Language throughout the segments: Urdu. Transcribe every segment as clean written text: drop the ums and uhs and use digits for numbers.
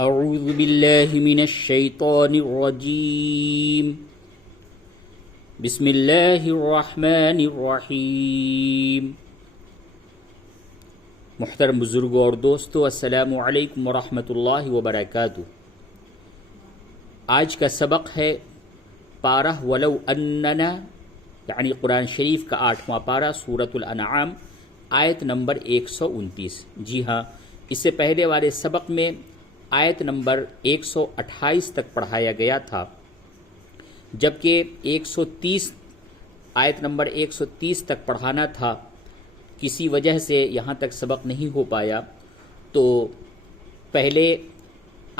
اعوذ باللہ من الشیطان الرجیم بسم اللہ الرحمن الرحیم۔ محترم بزرگوں اور دوستو، السلام علیکم ورحمۃ اللہ وبرکاتہ۔ آج کا سبق ہے پارہ ولو اننا، یعنی قرآن شریف کا 8واں پارہ سورۃ الانعام، آیت نمبر 129۔ جی ہاں، اس سے پہلے والے سبق میں آیت نمبر 128 تک پڑھایا گیا تھا، جبکہ آیت نمبر 130 تک پڑھانا تھا۔ کسی وجہ سے یہاں تک سبق نہیں ہو پایا، تو پہلے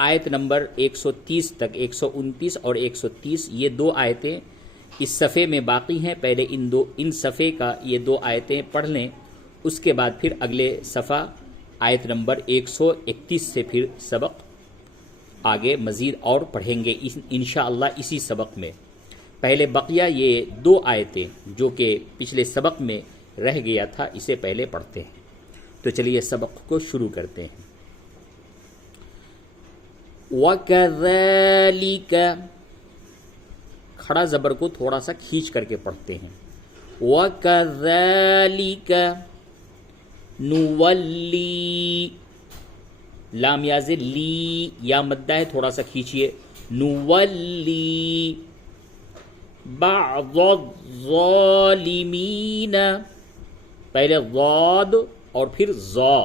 آیت نمبر 130 تک 129 اور 130 یہ دو آیتیں اس صفحے میں باقی ہیں۔ پہلے ان صفحے کا یہ دو آیتیں پڑھ لیں، اس کے بعد پھر اگلے صفحہ آیت نمبر 131 سے پھر سبق آگے مزید اور پڑھیں گے انشاءاللہ اسی سبق میں۔ پہلے بقیہ یہ دو آیتیں جو کہ پچھلے سبق میں رہ گیا تھا، اسے پہلے پڑھتے ہیں۔ تو چلیے سبق کو شروع کرتے ہیں۔ وَكَذَلِكَ، کھڑا زبر کو تھوڑا سا کھینچ کر کے پڑھتے ہیں۔ وَكَذَلِكَ نُوَلِّي، لام یا زیر لی، یا مدہ ہے تھوڑا سا کھینچیے۔ نُوَلِّي بَعْضَ الظَّالِمِينَ، پہلے ضاد اور پھر ظا،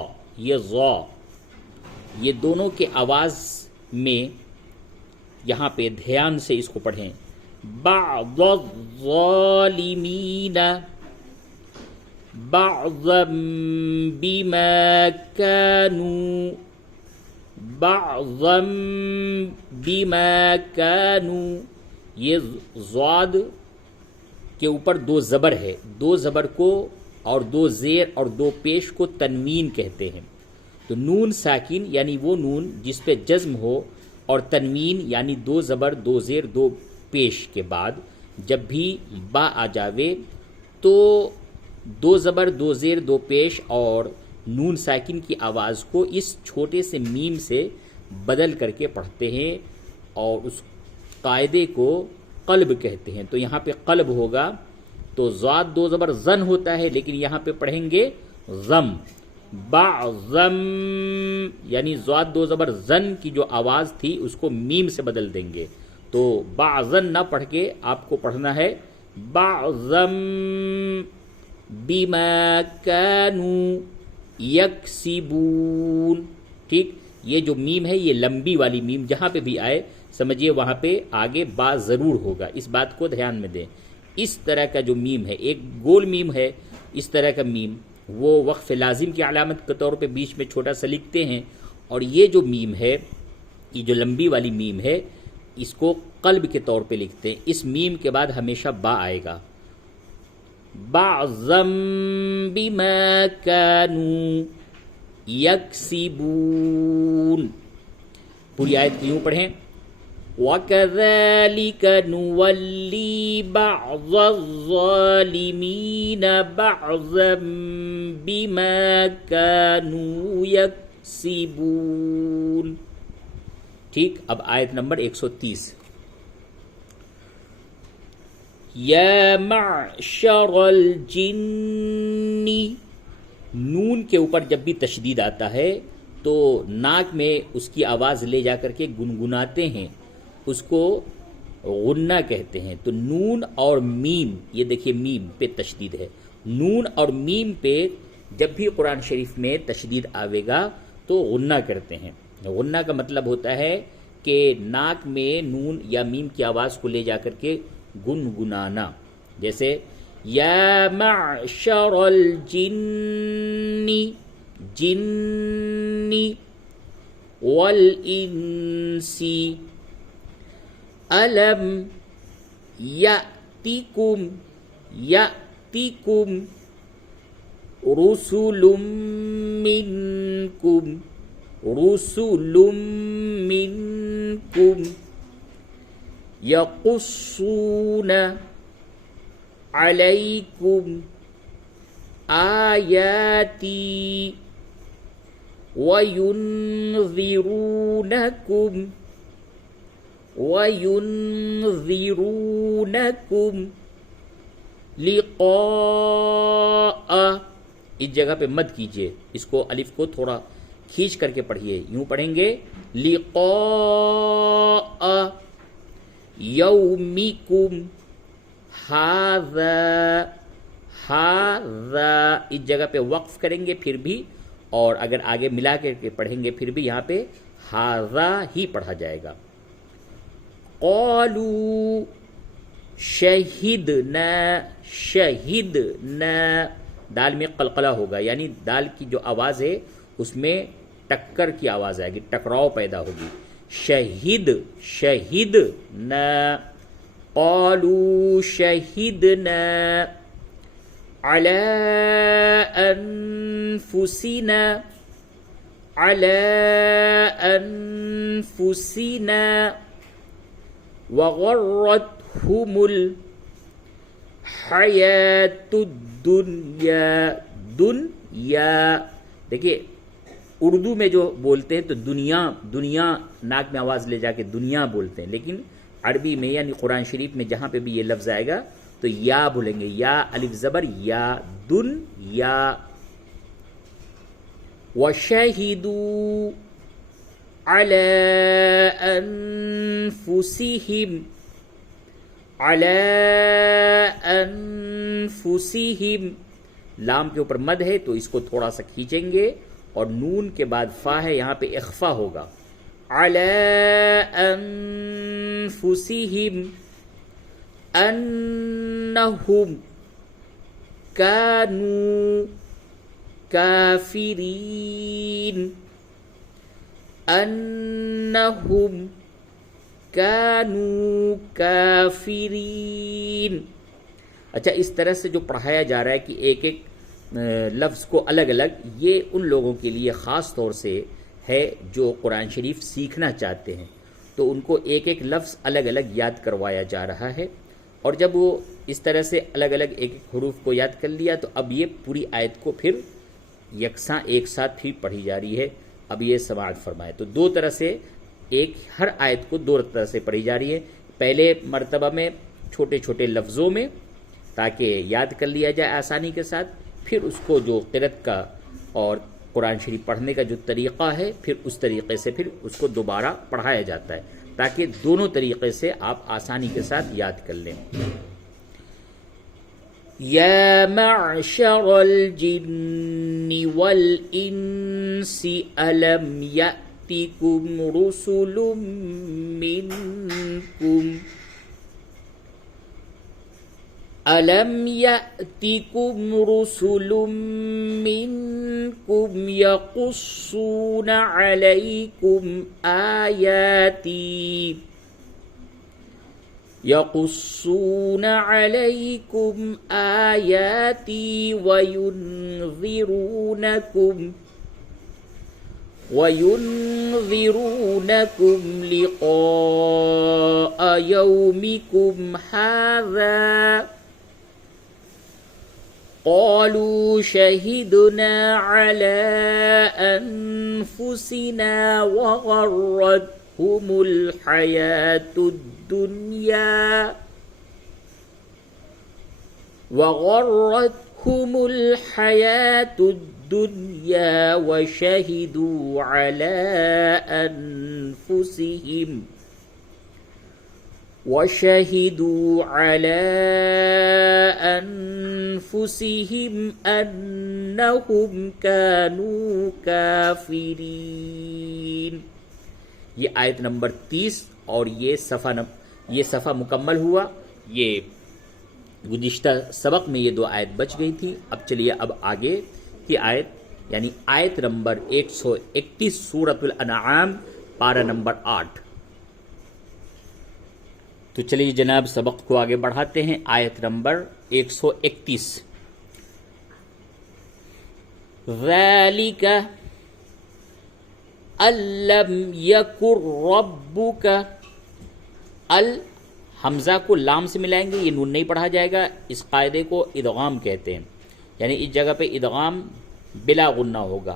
یہ دونوں کے آواز میں یہاں پہ دھیان سے اس کو پڑھیں۔ بعض الظالمین بعضا بما كانوا، بعضا بما كانوا، یہ ضاد کے اوپر دو زبر ہے، دو زبر کو اور دو زیر اور دو پیش کو تنوین کہتے ہیں۔ تو نون ساکن یعنی وہ نون جس پہ جزم ہو، اور تنوین یعنی دو زبر دو زیر دو پیش کے بعد جب بھی با آ جاوے تو دو زبر دو زیر دو پیش اور نون ساکن کی آواز کو اس چھوٹے سے میم سے بدل کر کے پڑھتے ہیں، اور اس قاعدے کو قلب کہتے ہیں۔ تو یہاں پہ قلب ہوگا تو ضاد دو زبر زن ہوتا ہے، لیکن یہاں پہ پڑھیں گے ضم، بعضم، یعنی ضاد دو زبر زن کی جو آواز تھی اس کو میم سے بدل دیں گے۔ تو بعضن نہ پڑھ کے آپ کو پڑھنا ہے بعضم بما كانوا یکسبون۔ ٹھیک، یہ جو میم ہے یہ لمبی والی میم، جہاں پہ بھی آئے سمجھیے وہاں پہ آگے با ضرور ہوگا، اس بات کو دھیان میں دیں۔ اس طرح کا جو میم ہے، ایک گول میم ہے، اس طرح کا میم وہ وقف لازم کی علامت کے طور پہ بیچ میں چھوٹا سا لکھتے ہیں، اور یہ جو میم ہے، یہ جو لمبی والی میم ہے، اس کو قلب کے طور پہ لکھتے ہیں۔ اس میم کے بعد ہمیشہ با آئے گا۔ بعضم بما كانوا یکسبون۔ پوری آیت کو یوں پڑھیں۔ وَكَذَلِكَ نُوَلِّي بَعْضَ الظَّالِمِينَ بَعْضًا بِمَا كَانُوا يَكْسِبُونَ۔ ٹھیک، اب آیت نمبر 130۔ یا معشر الجن، نون کے اوپر جب بھی تشدید آتا ہے تو ناک میں اس کی آواز لے جا کر کے گنگناتے ہیں، اس کو غنہ کہتے ہیں۔ تو نون اور میم، یہ دیکھیے میم پہ تشدید ہے، نون اور میم پہ جب بھی قرآن شریف میں تشدید آئے گا تو غنہ کرتے ہیں۔ غنہ کا مطلب ہوتا ہے کہ ناک میں نون یا میم کی آواز کو لے جا کر کے گنگنانا، جیسے یا معشر الجن، جن والانس الم یأتکم، یأتکم رسل منکم، رسل منکم یقصون علیکم آیاتی وَيُنذِرُونَكُمْ وَيُنذِرُونَكُمْ لِقَاءَ، اس جگہ پہ مد کیجئے، اس کو الف کو تھوڑا کھینچ کر کے پڑھیے، یوں پڑھیں گے لِقَاءَ یومکم ھذا، ھذا اس جگہ پہ وقف کریں گے پھر بھی، اور اگر آگے ملا کر کے پڑھیں گے پھر بھی یہاں پہ ھذا ہی پڑھا جائے گا. قالوا شہدنا، شہدنا دال میں قلقلہ ہوگا، یعنی دال کی جو آواز ہے اس میں ٹکر کی آواز آئے گی، ٹکراؤ پیدا ہوگی. شہد، شہدنا، قالوا شہدنا علی انفسنا، علی انفسنا وغرتهم الحیات الدنیا، دنیا دیکھیے اردو میں جو بولتے ہیں تو دنیا، دنیا ناک میں آواز لے جا کے دنیا بولتے ہیں، لیکن عربی میں یعنی قرآن شریف میں جہاں پہ بھی یہ لفظ آئے گا تو یا بولیں گے، یا الف زبر یا، دنیا. وَشَهِدُوا عَلَىٰ أَنفُسِهِمْ، عَلَىٰ أَنفُسِهِمْ لام کے اوپر مد ہے تو اس کو تھوڑا سا کھینچیں گے، اور نون کے بعد فا ہے، یہاں پہ اخفا ہوگا. عَلَىٰ أَنفُسِهِمْ أَنَّهُمْ كَانُوا كَافِرِينَ، أَنَّهُمْ كَانُوا كَافِرِينَ. اچھا، اس طرح سے جو پڑھایا جا رہا ہے کہ ایک ایک لفظ کو الگ الگ، یہ ان لوگوں کے لیے خاص طور سے ہے جو قرآن شریف سیکھنا چاہتے ہیں، تو ان کو ایک ایک لفظ الگ الگ یاد کروایا جا رہا ہے. اور جب وہ اس طرح سے الگ الگ ایک ایک حروف کو یاد کر لیا تو اب یہ پوری آیت کو پھر یکساں ایک ساتھ پھر پڑھی جا رہی ہے. اب یہ سماعت فرمائے تو دو طرح سے ایک ہر آیت کو دو طرح سے پڑھی جا رہی ہے. پہلے مرتبہ میں چھوٹے چھوٹے لفظوں میں تاکہ یاد کر لیا جائے آسانی کے ساتھ، پھر اس کو جو قرأت کا اور قرآن شریف پڑھنے کا جو طریقہ ہے پھر اس طریقے سے پھر اس کو دوبارہ پڑھایا جاتا ہے تاکہ دونوں طریقے سے آپ آسانی کے ساتھ یاد کر لیں. یا معشر الجن والانس الم یأتکم رسل منکم، أَلَمْ يَأْتِكُمْ رُسُلٌ مِّنْكُمْ يَقُصُّونَ عَلَيْكُمْ آيَاتِي وَيُنذِرُونَكُمْ لِقَاءَ يَوْمِكُمْ هَذَا قالوا شهدنا على أنفسنا وغرتهم الحياة الدنيا وشهدوا على أنفسهم أنهم كانوا كافرين. یہ آیت نمبر 30 اور یہ صفحہ مکمل ہوا. یہ گزشتہ سبق میں یہ دو آیت بچ گئی تھی. اب چلیے اب آگے کی آیت یعنی آیت نمبر 131 سورۃ الانعام پارہ نمبر 8. تو چلیے جناب سبق کو آگے بڑھاتے ہیں. آیت نمبر 131. ذَلِكَ أَلَّمْ يَكُنْ رَبُّكَ، حمزہ کو لام سے ملائیں گے، یہ نون نہیں پڑھا جائے گا. اس قاعدے کو ادغام کہتے ہیں، یعنی اس جگہ پہ ادغام بلا غنہ ہوگا.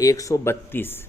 132,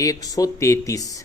133,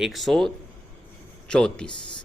134,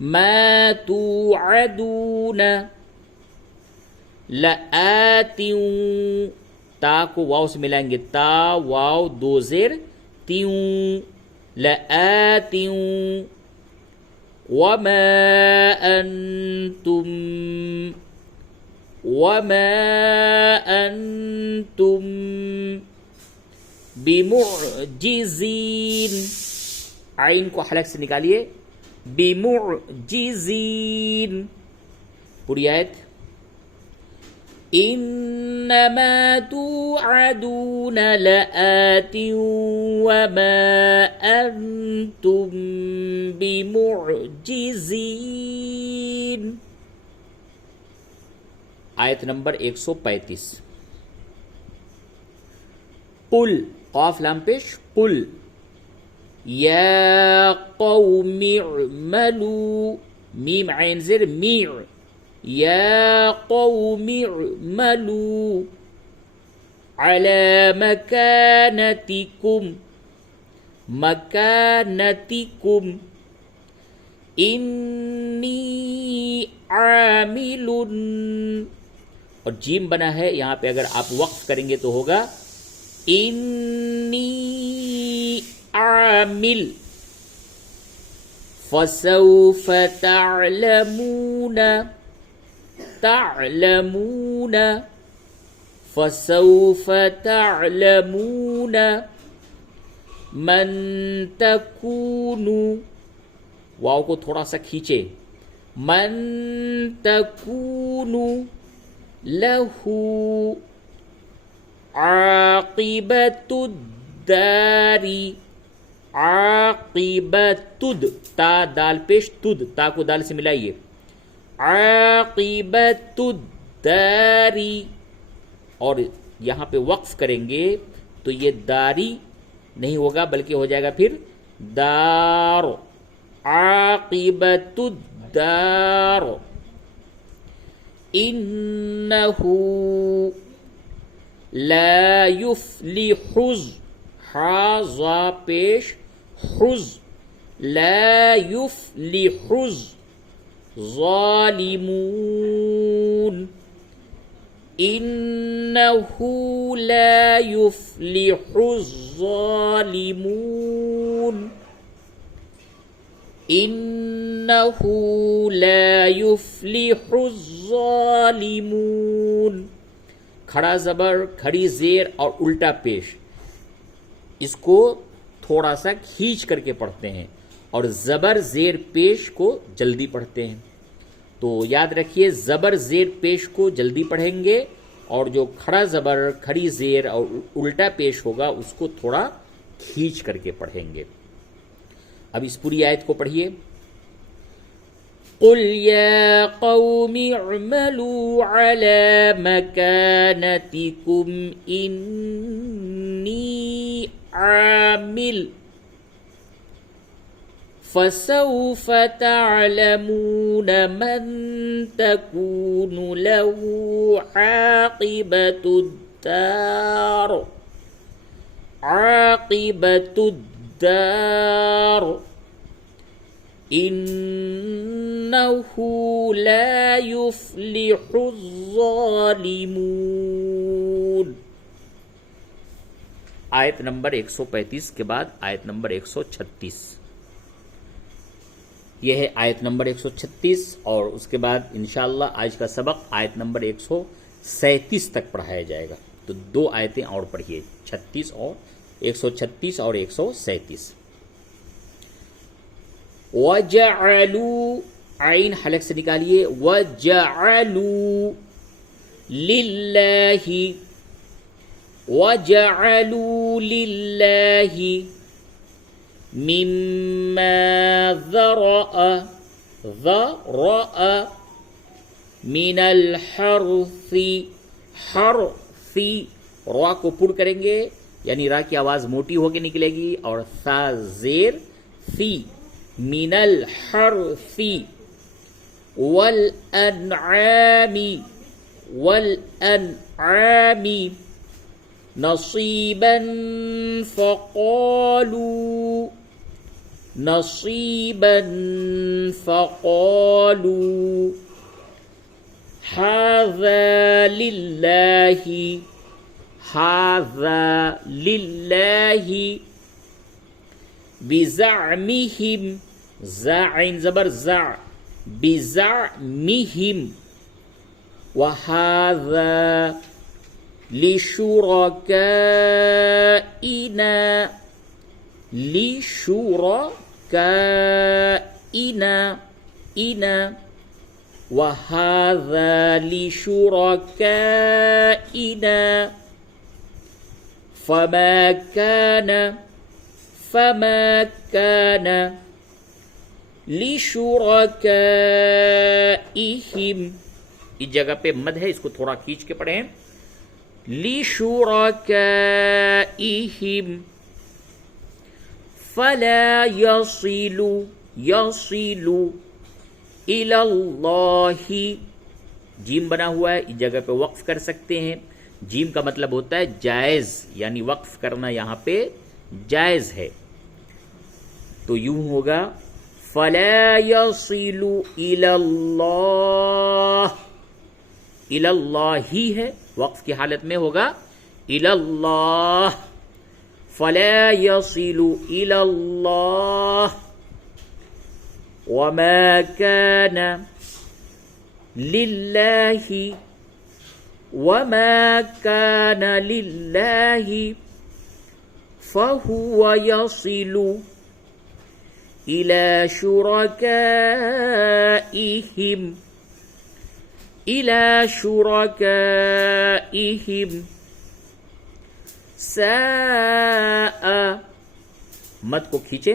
ما توعدون لآت تا کو واو سے ملائیں گے تا واو دو زیر تیوں لآت وما أنتم بمعجزین عین کو حلق سے نکالیے بمعجزین پوری آیت انما توعدون لآت وما انتم بمعجزین آیت نمبر 135 قل قاف لام پیش قل یا قوم اعملوا میم عین زر میع یا قوم اعملوا على مكانتكم انی عامل اور جیم بنا ہے یہاں پہ اگر آپ وقف کریں گے تو ہوگا انی عامل فسوف تعلمون فسوف تعلمون من تکون واو کو تھوڑا سا کھینچے من تکون لہو عاقبت الداری عاقبت تا دال پیش تد تا کو دال سے ملائیے عاقبت الداری اور یہاں پہ وقف کریں گے تو یہ داری نہیں ہوگا بلکہ ہو جائے گا پھر دار عاقبت الدار انہو لا یفلح حاضا پیش حز لا یفلح الظالمون انہو لا یفلح الظالمون انہو لا یفلح الظالمون کھڑا زبر کھڑی زیر اور الٹا پیش اس کو تھوڑا سا کھینچ کر کے پڑھتے ہیں اور زبر زیر پیش کو جلدی پڑھتے ہیں تو یاد رکھیے زبر زیر پیش کو جلدی پڑھیں گے اور جو کھڑا زبر کھڑی زیر اور الٹا پیش ہوگا اس کو تھوڑا کھینچ کر کے پڑھیں گے اب اس پوری آیت کو پڑھیے قل یا قوم اعملوا على مكانتكم انی عامل فسوف تعلمون من تكون له عاقبة الدار انه لا يفلح الظالمون آیت نمبر 135 کے بعد آیت نمبر 136 یہ ہے آیت نمبر 136 اور اس کے بعد انشاءاللہ آج کا سبق آیت نمبر 137 تک پڑھایا جائے گا تو دو آیتیں اور پڑھیے 36 اور 136 اور 137 وَجَعَلُوا عین حلق سے نکالیے وَجَعَلُوا لِلَّهِ مِمَّا ذَرَأَ مِنَ الْحَرْثِ را کو پر کریں گے یعنی را کی آواز موٹی ہو کے نکلے گی اور ثا زیر فی من الحرث والأنعام نصيبا فقالوا نصيبا فقالوا هذا لله بزعمهم زعين زبر زع بزعمهم وهذا لشركائنا وهذا لشركائنا فما كان لشركائهم. اس جگہ پہ مد ہے، اس کو تھوڑا کھینچ کے پڑھیں. لشركائهم فلا يصل إلى الله. جیم بنا ہوا ہے، اس جگہ پہ وقف کر سکتے ہیں. جیم کا مطلب ہوتا ہے جائز، یعنی وقف کرنا یہاں پہ جائز ہے. تو یوں ہوگا فلا يصل إلى الله. إلى الله ہی ہے، وقف کی حالت میں ہوگا إلى الله. فلا يصل إلى الله وما كان لله فهو يصل إلى شركائهم ساء. مت کو کھینچے.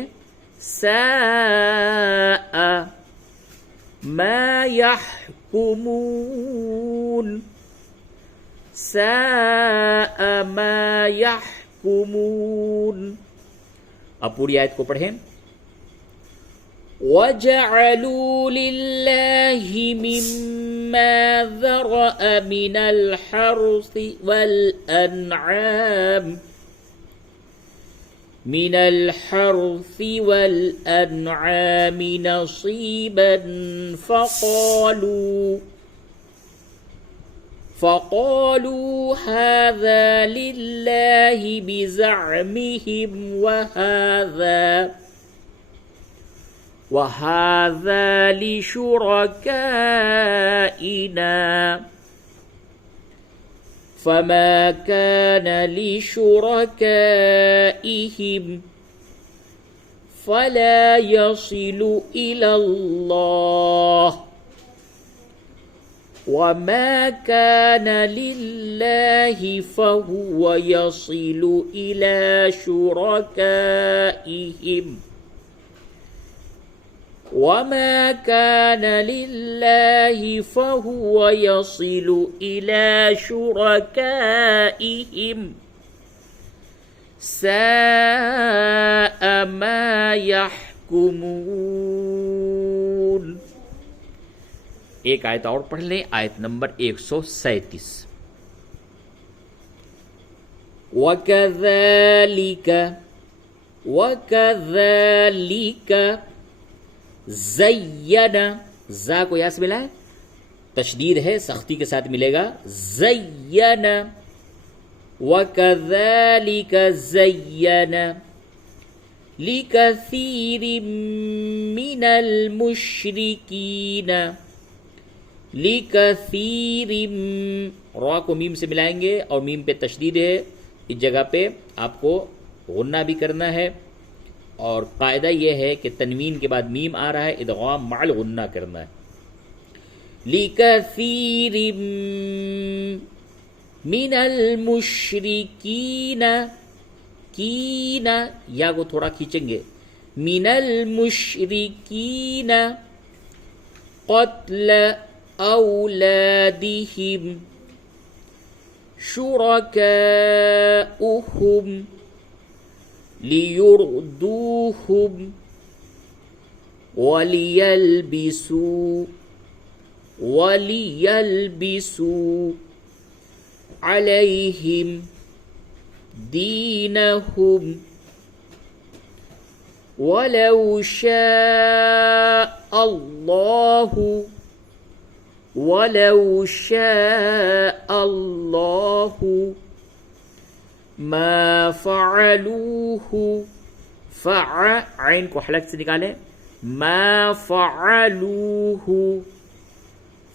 ساء ما يحكمون. ساء ما يحكمون. اب پوری آیت کو پڑھیں. وَجَعَلُوا لِلَّهِ مِمَّا ذَرَأَ مِنَ الْحَرْثِ وَالْأَنْعَامِ نَصِيبًا فَقَالُوا هَذَا لِلَّهِ بِزَعْمِهِمْ وَهَذَا لِشُرَكَائِنَا فَمَا كَانَ لِشُرَكَائِهِمْ فَلَا يَصِلُ إِلَى اللَّهِ وَمَا كَانَ لِلَّهِ فَهُوَ يَصِلُ إِلَى شُرَكَائِهِمْ وَمَا كَانَ لِلَّهِ فَهُوَ يَصِلُ إِلَى شُرَكَائِهِمْ سَاءَ مَا يَحْكُمُونَ. ایک آیت اور پڑھ لیں، آیت نمبر 137. وَكَذَلِكَ زَيَّنَ. زا کو یاس ملا ہے، تشدید ہے، سختی کے ساتھ ملے گا. زَيَّنَ. وَكَذَلِكَ زَيَّنَ لِكَثِيرٍ مِّنَ الْمُشْرِكِينَ. لِكَثِيرٍ را کو میم سے ملائیں گے اور میم پہ تشدید ہے. اس جگہ پہ آپ کو غنہ بھی کرنا ہے، اور قاعدہ یہ ہے کہ تنوین کے بعد میم آ رہا ہے، ادغام مع الغنہ کرنا ہے. لِكَثِيرٍ مِّنَ الْمُشْرِكِينَ. کین یا کو تھوڑا کھینچیں گے. مِّنَ الْمُشْرِكِينَ قَتْلَ أَوْلَادِهِمْ شُرَكَاؤُهُمْ لِيُرْدُوهُمْ وَلِيَلْبِسُوا عَلَيْهِمْ دِينَهُمْ وَلَوْ شَاءَ اللَّهُ مَا فَعَلُوهُ عین کو حلق سے نکالیں، مَا فَعَلُوهُ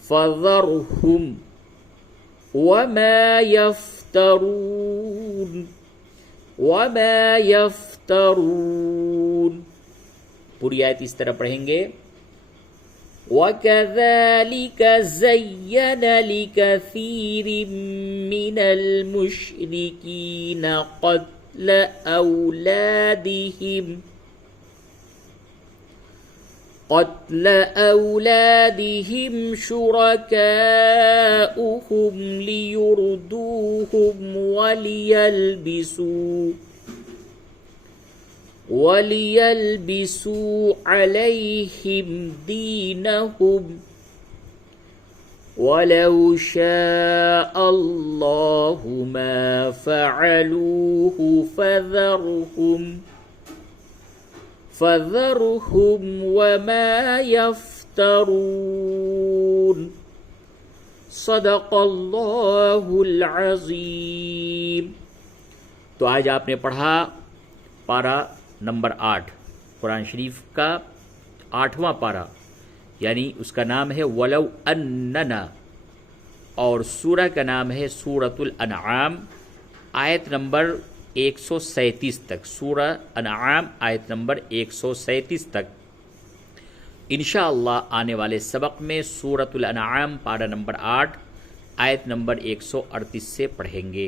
فَذَرْهُمْ وَمَا يَفْتَرُونَ پوری آیت اس طرح پڑھیں گے، وَكَذَلِكَ زَيَّنَ لِكَثِيرٍ مِّنَ الْمُشْرِكِينَ قَتْلَ أَوْلَادِهِمْ شُرَكَاؤُهُمْ لِيُرْدُوهُمْ وَلِيَلْبِسُوا عَلَيْهِمْ دِينَهُمْ وَلَوْ شَاءَ اللَّهُ مَا فَعَلُوهُ فَذَرْهُمْ وَمَا يَفْتَرُونَ صدق اللہ العظیم۔ تو آج آپ نے پڑھا پارہ نمبر 8 قرآن شریف کا 8واں پارہ، یعنی اس کا نام ہے وَلَوْ أَنَّنَا، اور سورہ کا نام ہے سورۃ الانعام، آیت نمبر 137 تک، سورہ انعام آیت نمبر 137 تک۔ انشاءاللہ آنے والے سبق میں سورۃ الانعام پارہ نمبر 8 آیت نمبر 138 سے پڑھیں گے۔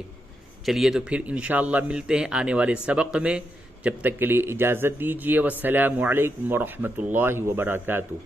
چلیے تو پھر انشاءاللہ ملتے ہیں آنے والے سبق میں، جب تک کے لیے اجازت دیجیے، والسلام علیکم ورحمۃ اللہ وبرکاتہ۔